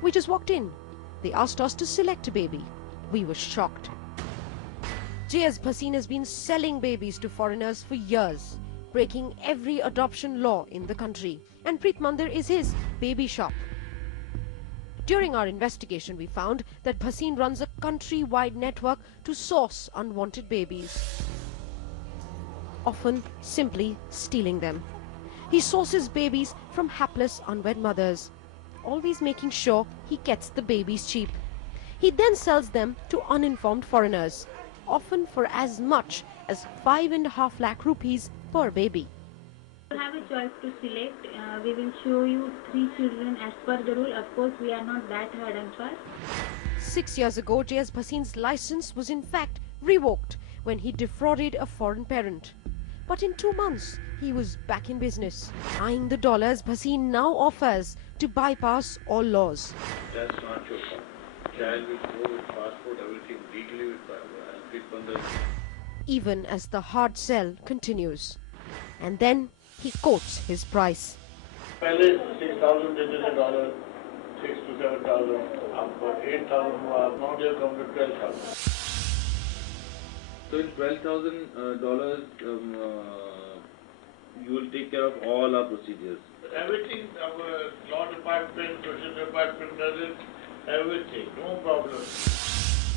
We just walked in. They asked us to select a baby. We were shocked. J.S. Bhasin has been selling babies to foreigners for years, breaking every adoption law in the country. And Preet Mandir is his baby shop. During our investigation, we found that Bhasin runs a country-wide network to source unwanted babies, often simply stealing them. He sources babies from hapless unwed mothers, always making sure he gets the babies cheap. He then sells them to uninformed foreigners, often for as much as 5.5 lakh rupees per baby. You have a choice to select. We will show you 3 children as per the rule. Of course, we are not that hard and fast. 6 years ago, J.S. Bhasin's license was in fact revoked when he defrauded a foreign parent. But in 2 months, he was back in business, eyeing the dollars Bhasin now offers to bypass all laws. That's not your fault. Child will go with passport, everything legally with Preet Mandir. Even as the hard sell continues. And then he quotes his price. पहले 6,000 देते थे dollar, 6 to 7,000. अब 8,000 हुआ. Now they have come to 12,000. So in $12,000, you will take care of all our procedures. Everything, our law department, social department does it. Everything, no problem.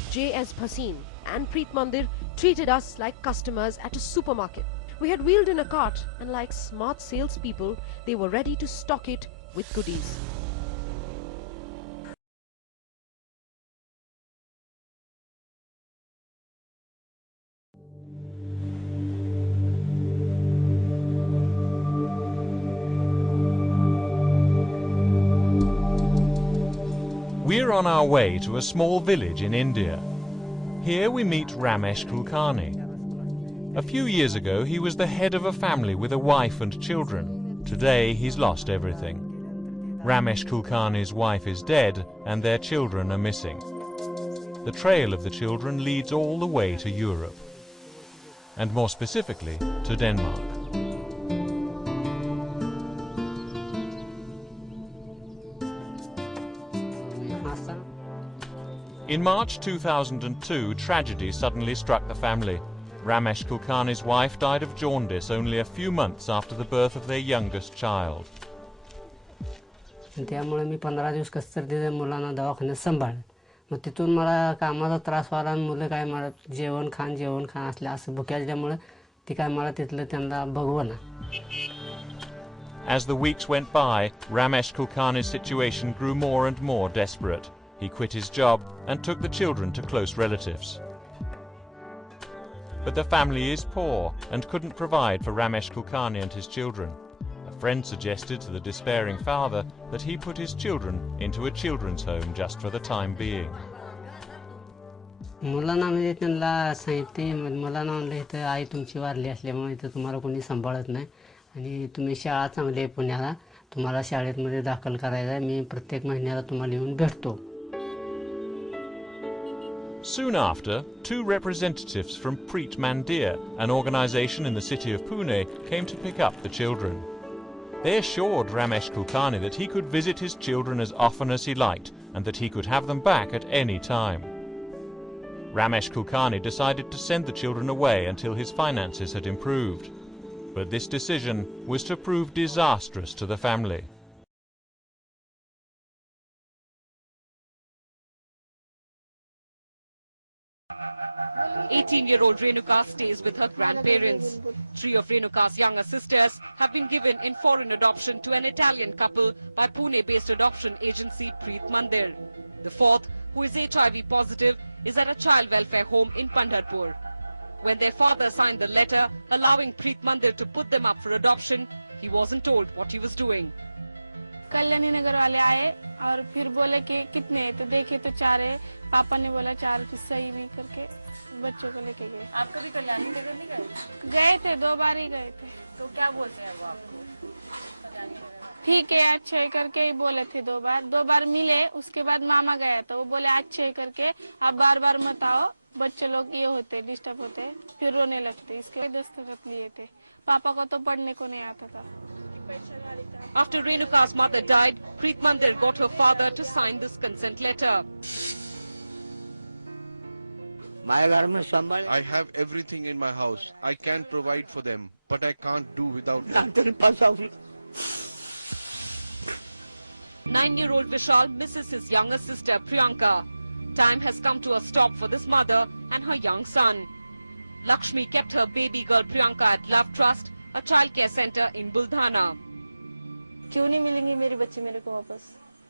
J.S. Bhasin and Preet Mandir treated us like customers at a supermarket. We had wheeled in a cart, and like smart salespeople, they were ready to stock it with goodies. We're on our way to a small village in India. Here we meet Ramesh Kulkarni. A few years ago, he was the head of a family with a wife and children. Today, he's lost everything. Ramesh Kulkarni's wife is dead, and their children are missing. The trail of the children leads all the way to Europe, and more specifically, to Denmark. In March 2002, tragedy suddenly struck the family. Ramesh Kulkarni's wife died of jaundice only a few months after the birth of their youngest child. त्यामुळे मी 15 दिवस कसं तरी त्या मुलांना दवाखान्यात सांभाळलं. मग तिथून मला कामाचा त्रास व्हायला आणि मुलं काय मला जेवण खाण असले असं भुक्याच्यामुळे ती काय मला तिथलं त्यांना बघवना. As the weeks went by, Ramesh Kulkarni's situation grew more and more desperate. He quit his job and took the children to close relatives. But the family is poor and couldn't provide for Ramesh Kulkarni and his children. A friend suggested to the despairing father that he put his children into a children's home just for the time being. मुलांना म्हणजे त्यांना सांगितले मुलांना म्हणले इथं आई तुमची वारली असल्यामुळे इथं तुम्हाला कोणी सांभाळत नाही आणि तुम्ही शाळा चांगली आहे पुण्याला तुम्हाला शाळेमध्ये दाखल करायचं आहे मी प्रत्येक महिन्याला तुम्हाला येऊन भेटतो. Soon after, 2 representatives from Preet Mandir, an organization in the city of Pune, came to pick up the children. They assured Ramesh Kulkarni that he could visit his children as often as he liked and that he could have them back at any time. Ramesh Kulkarni decided to send the children away until his finances had improved. But this decision was to prove disastrous to the family. 18-year-old Renuka stays with her grandparents. 3 of Renuka's younger sisters have been given in foreign adoption to an Italian couple by Pune-based adoption agency Preet Mandir. The 4th, who is HIV positive, is at a child welfare home in Pandharpur. When their father signed the letter allowing Preet Mandir to put them up for adoption, he wasn't told what he was doing. Kalyani नगर वाले आए और फिर बोले कि कितने तो देखे तो 4 है. पापा ने बोला 4 सही भी करके बच्चों को लेके गए. आप कभी कल्याणी नगर नहीं गए? गए थे 2 बार ही गए थे. तो क्या बोलते हैं वो आपको? ठीक है अच्छे है करके ही बोले थे 2 बार मिले. उसके बाद मामा गया तो वो बोले अच्छे है करके आप बार मत आओ बच्चे लोग ये होते डिस्टर्ब होते फिर रोने लगते. इसके दस्तखत लिए थे. पापा को तो पढ़ने को नहीं आता था. After Renuka's mother died, Preet Mandir got her father to sign this consent letter. I have everything in my house. I can provide for them, but I can't do without them. 9-year-old Vishal misses his younger sister Priyanka. Time has come to a stop for this mother and her young son. Lakshmi kept her baby girl Priyanka at Love Trust, a childcare center in Buldhana. क्यों नहीं मिलेंगी मेरी बच्ची मेरे को वापस?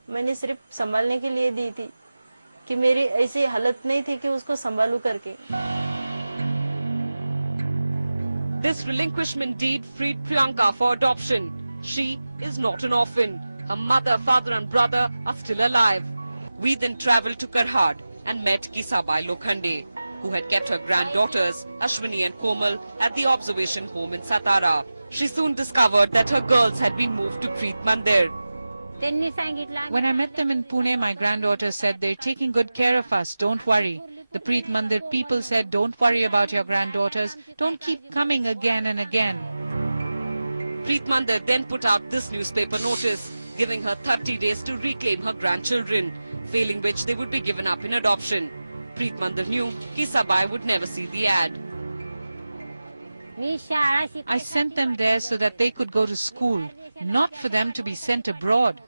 मैंने सिर्फ संभालने के लिए दी थी कि मेरी ऐसी हालत नहीं थी कि उसको संभालूं करके. This relinquishment deed freed Priyanka for adoption. She is not an orphan. Her mother, father and brother are still alive. We then travelled to Karhad and met Kisabai Lokhande, who had kept her granddaughters, Ashwini and Komal, at the observation home in Satara. She soon discovered that her girls had been moved to Preet Mandir. When I met them in Pune, my granddaughter said, "They're taking good care of us, don't worry." The Preet Mandir people said, "Don't worry about your granddaughters, don't keep coming again and again." Preet Mandir then put out this newspaper notice, giving her 30 days to reclaim her grandchildren, failing which they would be given up in adoption. Preet Mandir knew Kisabai would never see the ad. I sent them there so that they could go to school, not for them to be sent abroad.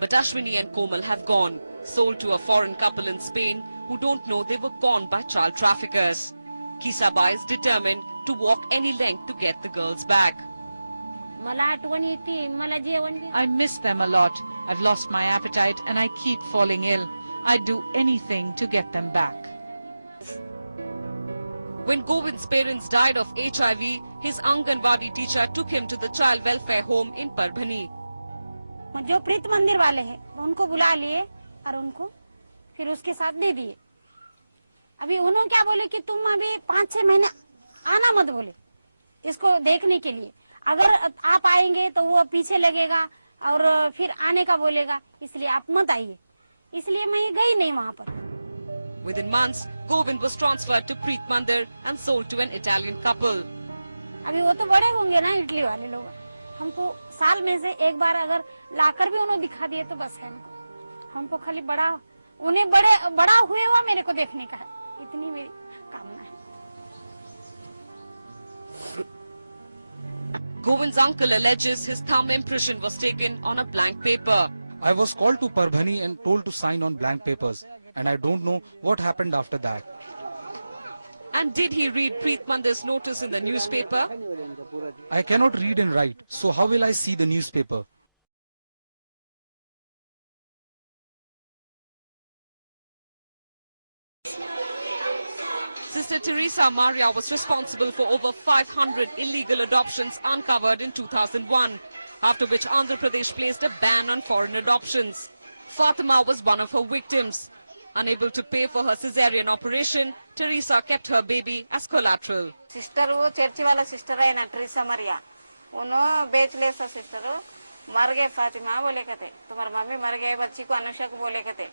But Ashwini and Komal have gone, sold to a foreign couple in Spain who don't know they were gone by child traffickers. Kisabai is determined to walk any length to get the girls back. I miss them a lot. I've lost my appetite and I keep falling ill. I'd do anything to get them back. When Govind's parents died of HIV, his Anganwadi teacher took him to the child welfare home in Parbhani. जो प्रीत मंदिर वाले हैं उनको बुला लिए और उनको फिर उसके साथ दे दिए. अभी उन्होंने क्या बोले कि तुम अभी 5-6 महीने आना मत बोले इसको देखने के लिए. अगर आप आएंगे तो वो पीछे लगेगा और फिर आने का बोलेगा, इसलिए आप मत आइए. इसलिए मैं गई नहीं वहाँ पर. Within months, Govind was transferred to Preet Mandir and sold to an Italian couple. अभी वो तो बड़े होंगे ना इटली वाले लोग. हमको साल में से एक बार अगर लाकर भी उन्होंने दिखा दिए तो बस है हमको खाली बड़ा उन्हें बड़ा हुए हुआ मेरे को देखने का है. इतनी मेरी कामना है. Govind's uncle alleges his thumb impression was taken on a blank paper. I was called to Parbhani and told to sign on blank papers, and I don't know what happened after that. And did he read Preet Mandir's notice in the newspaper? I cannot read and write, so how will I see the newspaper? Sister Teresa Maria was responsible for over 500 illegal adoptions uncovered in 2001, after which Andhra Pradesh placed a ban on foreign adoptions. Fatima was one of her victims. Unable to pay for her cesarean operation, Teresa kept her baby as collateral. Sister वो चर्ची वाला sister है ना ट्रीसा मरिया, उन्होंने बेच ले सा sister मर गए. फातिमा बोले कहते तुम्हारी मम्मी मर गए, बच्ची को अनुषा को बोले कहते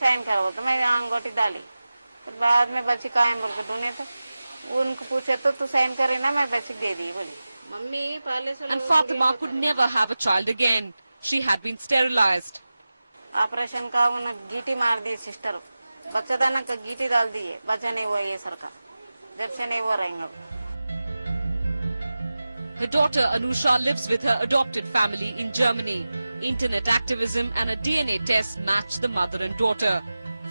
साइन करो तो मैं अंगूठी डाली. फिर बाद में बच्ची कायम बोल के ढूंढे थे, उनको पूछे तो तू साइन करे ना, मैं बच्ची दे दी बोली. मम्मी पहले से. And Fatima could never have a child again. She had been sterilized. Operation का उन्होंने गीटी मार दी सिस्टर, बच्चादाना का गीटी डाल दिए, बच्चा नहीं हुआ ये सरकार, जब से नहीं वो रहेंगे. Her daughter Anusha lives with her adopted family in Germany. Internet activism and a DNA test match the mother and daughter.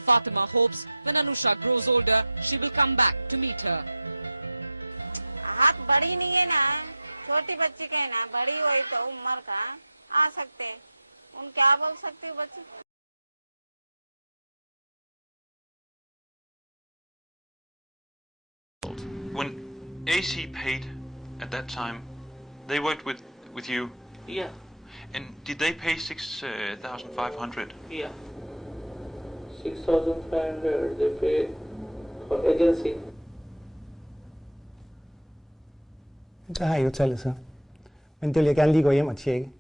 Fatima hopes when Anusha grows older, she will come back to meet her. हाथ बड़ी नहीं है ना, छोटी बच्ची का है ना, बड़ी हुई तो उम्र का आ सकते, उन क्या बोल सकती है बच्ची. When AC paid at that time, they worked with you? Yeah. And did they pay 6,500? Yeah. 6,500 they paid for agency. Så har jeg jo tallet så. Men det vil jeg gerne lige gå hjem og tjekke.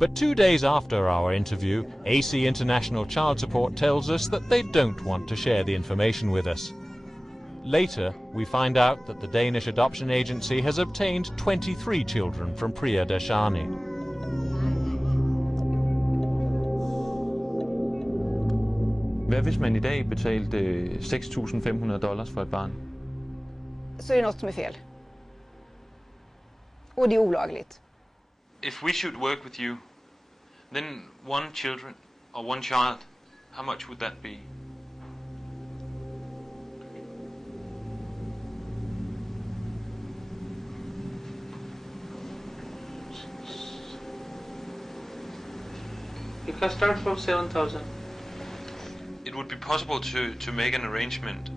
But 2 days after our interview, AC International Child Support tells us that they don't want to share the information with us. Later, we find out that the Danish adoption agency has obtained 23 children from Priya Deshani. Hvad hvis man i dag betalte $6.500 for et barn? Så är det något som är fel. Och det är olagligt. If we should work with you, then one child, how much would that be? You can start from 7,000. It would be possible to make an arrangement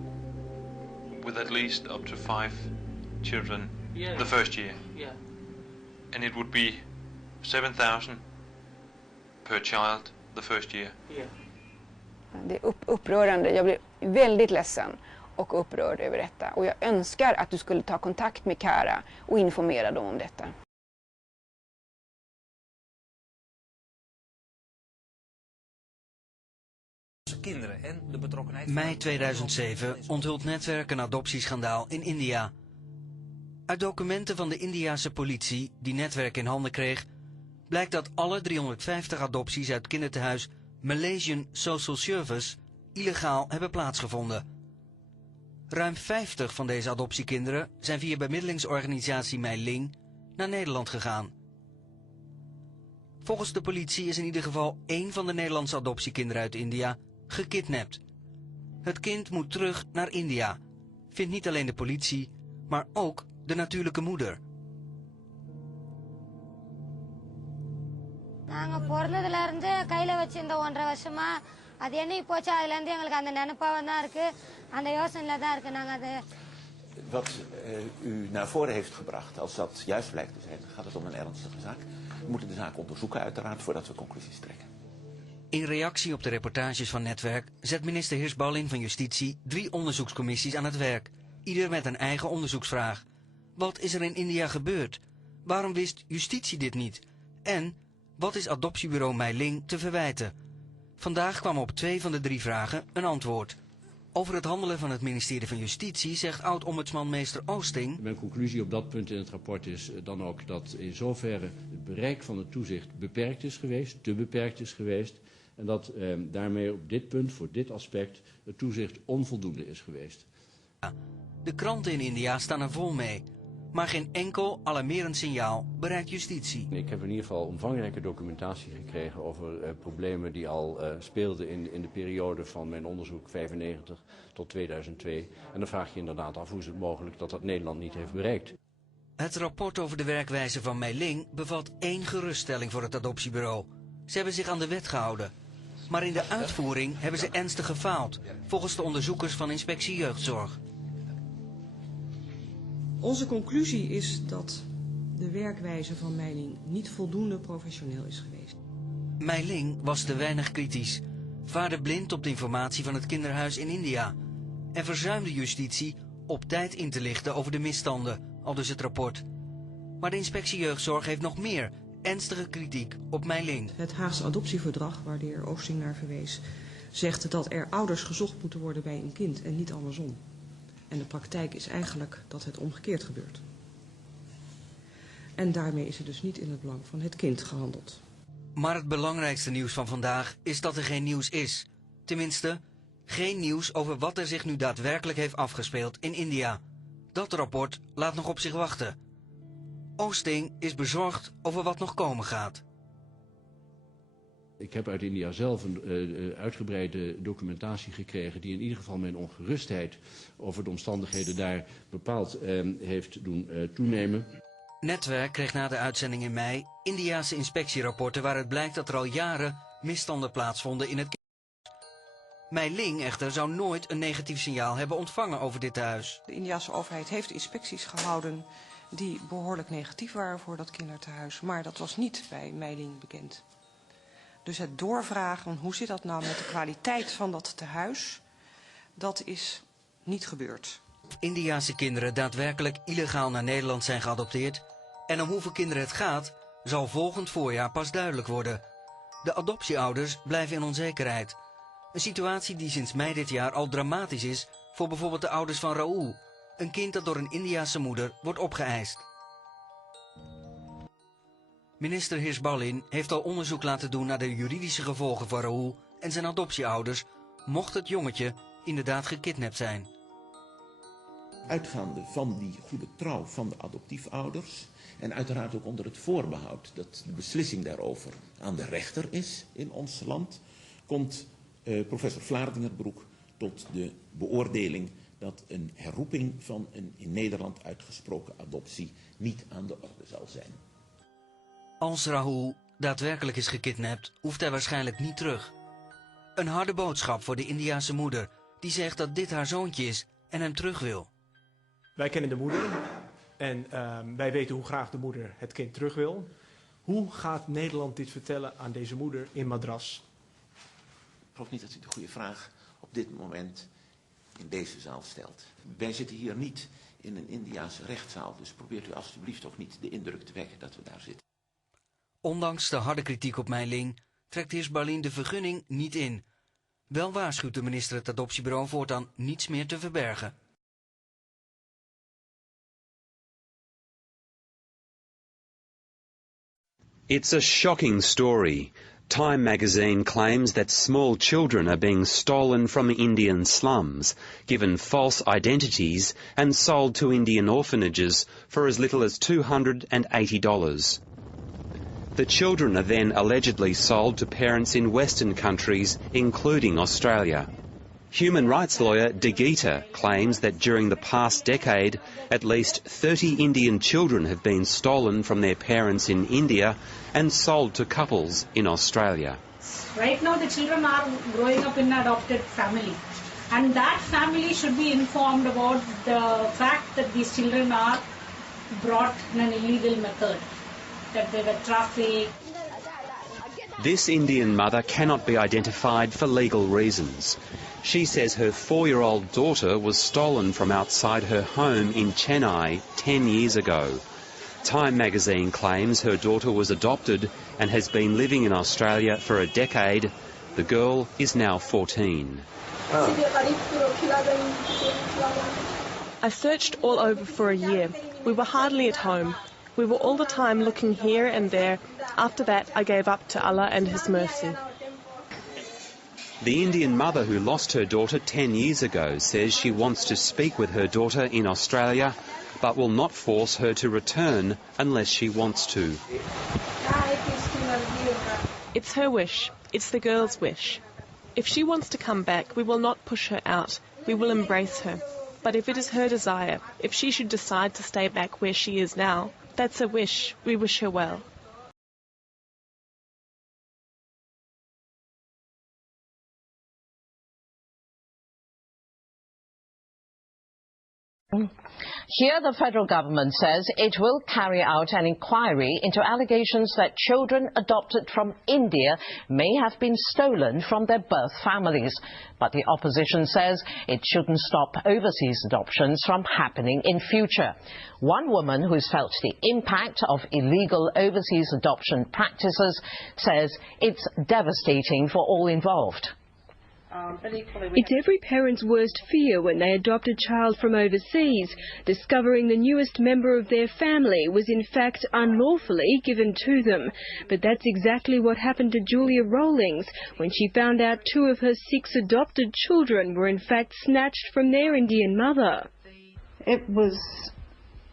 with at least up to 5 children the first year. Yeah. And it would be 7,000 per child the first year. Yeah. Det är upprörande. Jag blir väldigt ledsen och upprörd över detta. Och jag önskar att du skulle ta kontakt med Kara och informera dem om detta. Mei 2007 onthult netwerk een adoptieschandaal in India. Uit documenten van de Indiase politie die netwerk in handen kreeg, blijkt dat alle 350 adopties uit kindertehuis Malaysian Social Service illegaal hebben plaatsgevonden. Ruim 50 van deze adoptiekinderen zijn via bemiddelingsorganisatie Meiling naar Nederland gegaan. Volgens de politie is in ieder geval 1 van de Nederlandse adoptiekinderen uit India gekidnapt. Het kind moet terug naar India, vindt niet alleen de politie, maar ook de natuurlijke moeder. நாங்க பிறந்ததுல இருந்து கையில வச்சிருந்த 1.5 வருஷமா அது என்னைக்கு போச்சு அதுல இருந்து எங்களுக்கு அந்த நினைப்பாவே தான் இருக்கு அந்த யோசனையில தான் இருக்கு நாங்க அது Wat u naar voren heeft gebracht, als dat juist blijkt te zijn, gaat het om een ernstige zaak. We moeten de zaak onderzoeken uiteraard voordat we conclusies trekken. In reactie op de reportages van Netwerk zet minister Hirschballin van Justitie 3 onderzoekscommissies aan het werk, ieder met een eigen onderzoeksvraag. Wat is er in India gebeurd? Waarom wist justitie dit niet? En wat is adoptiebureau Meiling te verwijten? Vandaag kwam op 2 van de 3 vragen een antwoord. Over het handelen van het ministerie van Justitie zegt oud-ombudsman meester Oosting: Mijn conclusie op dat punt in het rapport is dan ook dat in zoverre het bereik van het toezicht beperkt is geweest, te beperkt is geweest. En dat daarmee op dit punt, voor dit aspect, het toezicht onvoldoende is geweest. De kranten in India staan er vol mee, maar geen enkel alarmerend signaal bereikt justitie. Ik heb in ieder geval omvangrijke documentatie gekregen over problemen die al speelden in de periode van mijn onderzoek 1995 tot 2002. En dan vraag je inderdaad af hoe is het mogelijk dat dat Nederland niet heeft bereikt. Het rapport over de werkwijze van Meiling bevat 1 geruststelling voor het adoptiebureau. Ze hebben zich aan de wet gehouden. Maar in de uitvoering hebben ze ernstig gefaald, volgens de onderzoekers van Inspectie Jeugdzorg. Onze conclusie is dat de werkwijze van Meiling niet voldoende professioneel is geweest. Meiling was te weinig kritisch, vaarde blind op de informatie van het kinderhuis in India en verzuimde justitie op tijd in te lichten over de misstanden, aldus het rapport. Maar de Inspectie Jeugdzorg heeft nog meer ernstige kritiek op Meiling. Het Haagse adoptieverdrag, waar de heer Oosting naar verwees, zegt dat er ouders gezocht moeten worden bij een kind en niet andersom. En de praktijk is eigenlijk dat het omgekeerd gebeurt. En daarmee is het dus niet in het belang van het kind gehandeld. Maar het belangrijkste nieuws van vandaag is dat er geen nieuws is. Tenminste, geen nieuws over wat er zich nu daadwerkelijk heeft afgespeeld in India. Dat rapport laat nog op zich wachten. Oosting is bezorgd over wat nog komen gaat. Ik heb uit India zelf een uitgebreide documentatie gekregen die in ieder geval mijn ongerustheid over de omstandigheden daar bepaald heeft doen toenemen. Netwerk kreeg na de uitzending in mei Indiase inspectierapporten waaruit blijkt dat er al jaren misstanden plaatsvonden in het kinderhuis. Meiling echter zou nooit een negatief signaal hebben ontvangen over dit huis. De Indiase overheid heeft inspecties gehouden die behoorlijk negatief waren voor dat kindertehuis, maar dat was niet bij Meiling bekend. Dus het doorvragen, hoe zit dat nou met de kwaliteit van dat tehuis, dat is niet gebeurd. Indiase kinderen daadwerkelijk illegaal naar Nederland zijn geadopteerd en om hoeveel kinderen het gaat, zal volgend voorjaar pas duidelijk worden. De adoptieouders blijven in onzekerheid. Een situatie die sinds mei dit jaar al dramatisch is voor bijvoorbeeld de ouders van Raoul, een kind dat door een Indiase moeder wordt opgeëist. Minister Hirsch-Ballin heeft al onderzoek laten doen naar de juridische gevolgen voor Raoul en zijn adoptieouders, mocht het jongetje inderdaad gekidnapt zijn. Uitgaande van die goede trouw van de adoptiefouders en uiteraard ook onder het voorbehoud dat de beslissing daarover aan de rechter is in ons land, komt professor Vlaardingerbroek tot de beoordeling dat een herroeping van een in Nederland uitgesproken adoptie niet aan de orde zal zijn. Als Raoul daadwerkelijk is gekidnapt, hoeft hij waarschijnlijk niet terug. Een harde boodschap voor de Indiase moeder, die zegt dat dit haar zoontje is en hem terug wil. Wij kennen de moeder en wij weten hoe graag de moeder het kind terug wil. Hoe gaat Nederland dit vertellen aan deze moeder in Madras? Ik geloof niet dat u de goede vraag op dit moment in deze zaal stelt. Wij zitten hier niet in een Indiase rechtszaal, dus probeert u alstublieft ook niet de indruk te wekken dat we daar zitten. Ondanks de harde kritiek op Meiling trekt Hirsch-Ballin de vergunning niet in. Wel waarschuwt de minister het adoptiebureau voortaan niets meer te verbergen. It's a shocking story. Time magazine claims that small children are being stolen from Indian slums, given false identities and sold to Indian orphanages for as little as $280. The children are then allegedly sold to parents in Western countries, including Australia. Human rights lawyer De Gita claims that during the past decade, at least 30 Indian children have been stolen from their parents in India and sold to couples in Australia. Right now the children are growing up in an adopted family, and that family should be informed about the fact that these children are brought in an illegal method, that they were trafficked. This Indian mother cannot be identified for legal reasons. She says her 4-year-old daughter was stolen from outside her home in Chennai 10 years ago. Time magazine claims her daughter was adopted and has been living in Australia for a decade. The girl is now 14. I searched all over for a year. We were hardly at home. We were all the time looking here and there. After that, I gave up to Allah and His mercy. The Indian mother who lost her daughter 10 years ago says she wants to speak with her daughter in Australia, but will not force her to return unless she wants to. It's her wish. It's the girl's wish. If she wants to come back, we will not push her out. We will embrace her. But if it is her desire, if she should decide to stay back where she is now, that's a wish. We wish her well. Here the federal government says it will carry out an inquiry into allegations that children adopted from India may have been stolen from their birth families. But the opposition says it shouldn't stop overseas adoptions from happening in future. One woman who's felt the impact of illegal overseas adoption practices says it's devastating for all involved. It's every parent's worst fear when they adopt a child from overseas, discovering the newest member of their family was in fact unlawfully given to them. But that's exactly what happened to Julia Rawlings when she found out 2 of her 6 adopted children were in fact snatched from their Indian mother. It was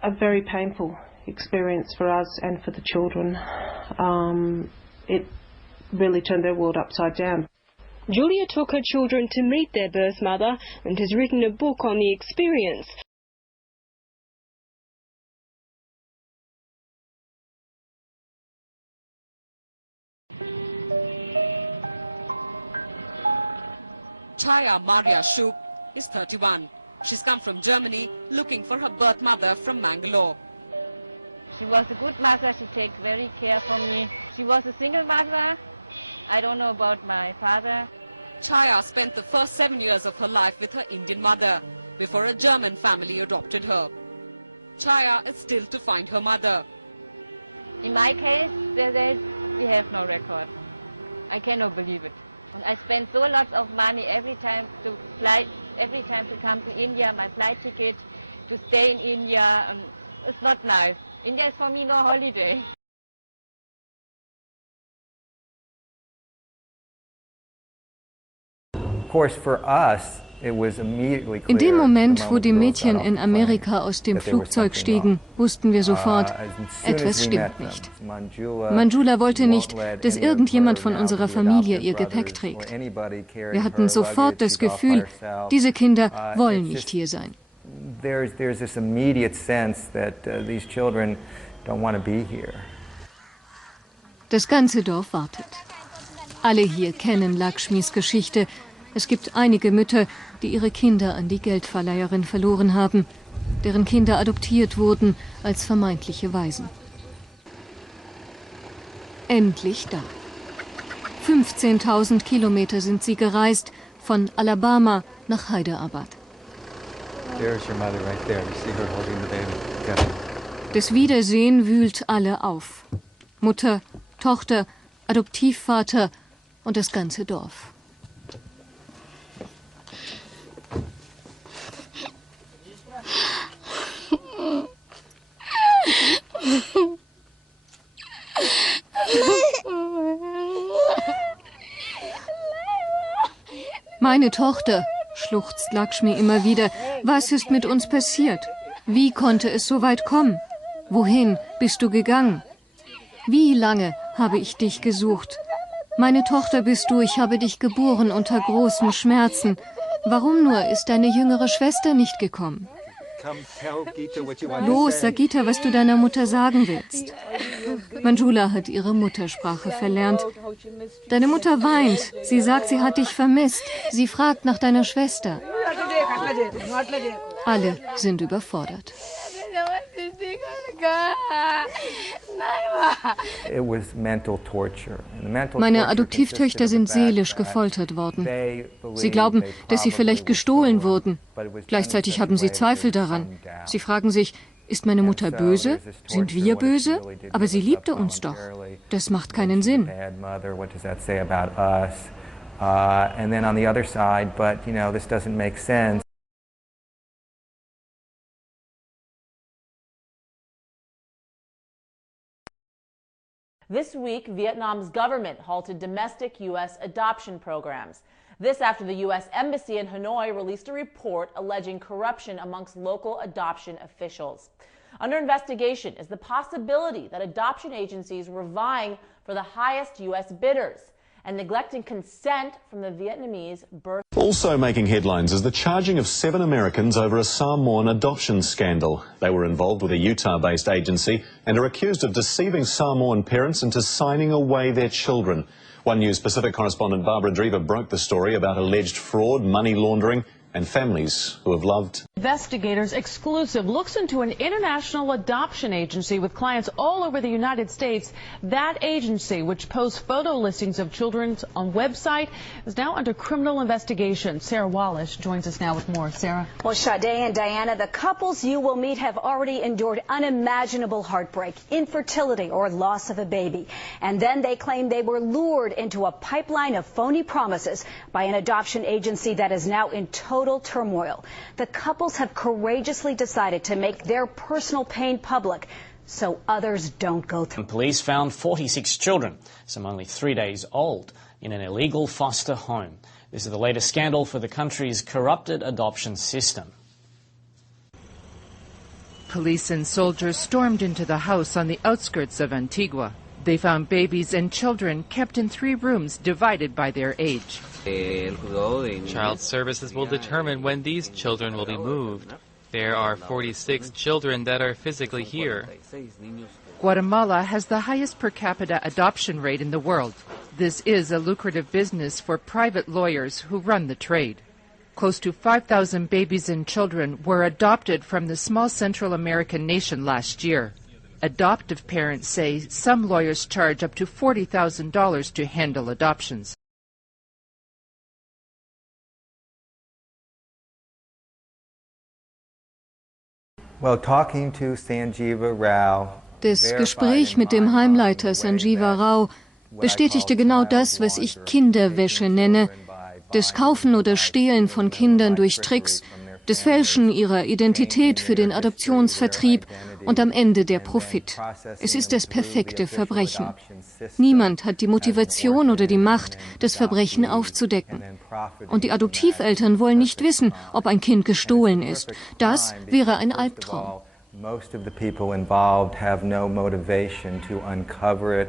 a very painful experience for us and for the children. It really turned their world upside down. Julia took her children to meet their birth mother and has written a book on the experience. Chaya Maria Shoup is 31. She's come from Germany looking for her birth mother from Mangalore. She was a good mother. She took very care for me. She was a single mother. I don't know about my father. Chaya spent the first 7 years of her life with her Indian mother before a German family adopted her. Chaya is still to find her mother. In my case, they said we have no record. I cannot believe it. And I spent so lots of money every time to fly every time to come to India, my flight ticket, to stay in India. It's not nice. India is for me no holiday. Of course, for us, in dem Moment, wo die Mädchen in Amerika aus dem Flugzeug stiegen, wussten wir sofort, etwas stimmt nicht. Manjula wollte nicht, dass irgendjemand von unserer Familie ihr Gepäck trägt. Wir hatten sofort das Gefühl, diese Kinder wollen nicht hier sein. Das ganze Dorf wartet. Alle hier kennen Lakshmis Geschichte. Es gibt einige Mütter, die ihre Kinder an die Geldverleiherin verloren haben, deren Kinder adoptiert wurden als vermeintliche Waisen. Endlich da. 15.000 Kilometer sind sie gereist, von Alabama nach Hyderabad. Das Wiedersehen wühlt alle auf. Mutter, Tochter, Adoptivvater und das ganze Dorf. Meine Tochter, schluchzt Lakshmi immer wieder. Was ist mit uns passiert? Wie konnte es so weit kommen? Wohin bist du gegangen? Wie lange habe ich dich gesucht? Meine Tochter bist du, ich habe dich geboren unter großen Schmerzen. Warum nur ist deine jüngere Schwester nicht gekommen? Los, sag Gita, was du deiner Mutter sagen willst. Manjula hat ihre Muttersprache verlernt. Deine Mutter weint. Sie sagt, sie hat dich vermisst. Sie fragt nach deiner Schwester. Alle sind überfordert. Meine Adoptivtöchter sind seelisch gefoltert worden. Sie glauben, dass sie vielleicht gestohlen wurden. Gleichzeitig haben sie Zweifel daran. Sie fragen sich, ist meine Mutter böse? Sind wir böse? Aber sie liebte uns doch. Das macht keinen Sinn. This week, Vietnam's government halted domestic U.S. adoption programs. This after the U.S. Embassy in Hanoi released a report alleging corruption amongst local adoption officials. Under investigation is the possibility that adoption agencies were vying for the highest U.S. bidders and neglecting consent from the Vietnamese birth. Also making headlines is the charging of 7 Americans over a Samoan adoption scandal. They were involved with a Utah-based agency and are accused of deceiving Samoan parents into signing away their children. One News Pacific correspondent Barbara Drever broke the story about alleged fraud, money laundering and families who have loved. Investigators exclusive looks into an international adoption agency with clients all over the United States. That agency, which posts photo listings of children on website, is now under criminal investigation. Sarah Wallace joins us now with more. Sarah. Well, Sade and Diana, the couples you will meet have already endured unimaginable heartbreak, infertility, or loss of a baby. And then they claim they were lured into a pipeline of phony promises by an adoption agency that is now in total turmoil. The couples have courageously decided to make their personal pain public so others don't go through. Police found 46 children, some only 3 days old, in an illegal foster home. This is the latest scandal for the country's corrupted adoption system. Police and soldiers stormed into the house on the outskirts of Antigua. They found babies and children kept in 3 rooms divided by their age. Child Services will determine when these children will be moved. There are 46 children that are physically here. Guatemala has the highest per capita adoption rate in the world. This is a lucrative business for private lawyers who run the trade. Close to 5,000 babies and children were adopted from the small Central American nation last year. Adoptive parents say some lawyers charge up to $40,000 to handle adoptions. Das Gespräch mit dem Heimleiter Sanjeeva Rao bestätigte genau das, was ich Kinderwäsche nenne. des Kaufen oder Stehlen von Kindern durch Tricks, des Fälschen ihrer Identität für den Adoptionsvertrieb und am Ende der Profit. Es ist das perfekte Verbrechen. Niemand hat die Motivation oder die Macht, das Verbrechen aufzudecken. Und die Adoptiveltern wollen nicht wissen, ob ein Kind gestohlen ist. Das wäre ein Albtraum. Most of the people involved have no motivation to uncover it.